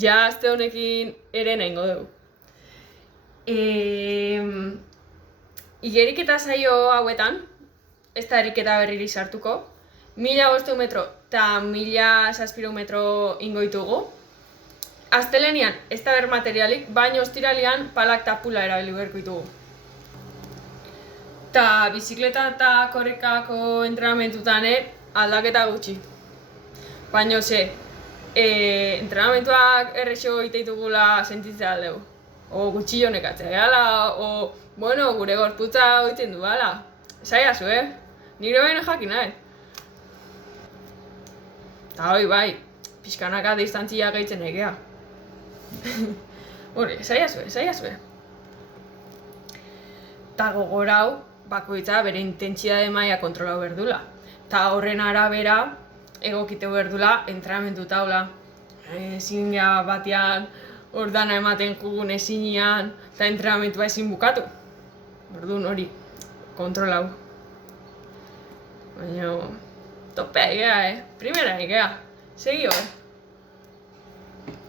Ja azte honekin ere nahingo dugu. Igeriketa saio hauetan, ez da eriketa berriri sartuko, 1500 metro eta 1700 metro ingoitugu. Astelenian ez da ber materialik, baina ostiralian palak eta pula erabili beharko ditugu. Ta bizikleta eta korrikako entrenamentutan aldaketa gutxi. Baina entrenamentuak errexo egiteitugula sentitzea aldeu. O gutxillo nekatzea gehala, o, gure gorputza egiten du bala. Saiazu, Nire baino jakin nahi. Ta hoi bai, pixkanaka distantzia gehitzen egea. Saiazu. Ta gogorau, bakoitza bere intentsitate maila kontrolau berdula. Ta horren arabera, egokiteu berdula entrenamentu taula. Ezin ja batean ordana ematen jugun ezinean, eta entrenamentua ezin bukatu. Orduan hori, kontrolau. Baina, topea egea, primera egea. Segi hor.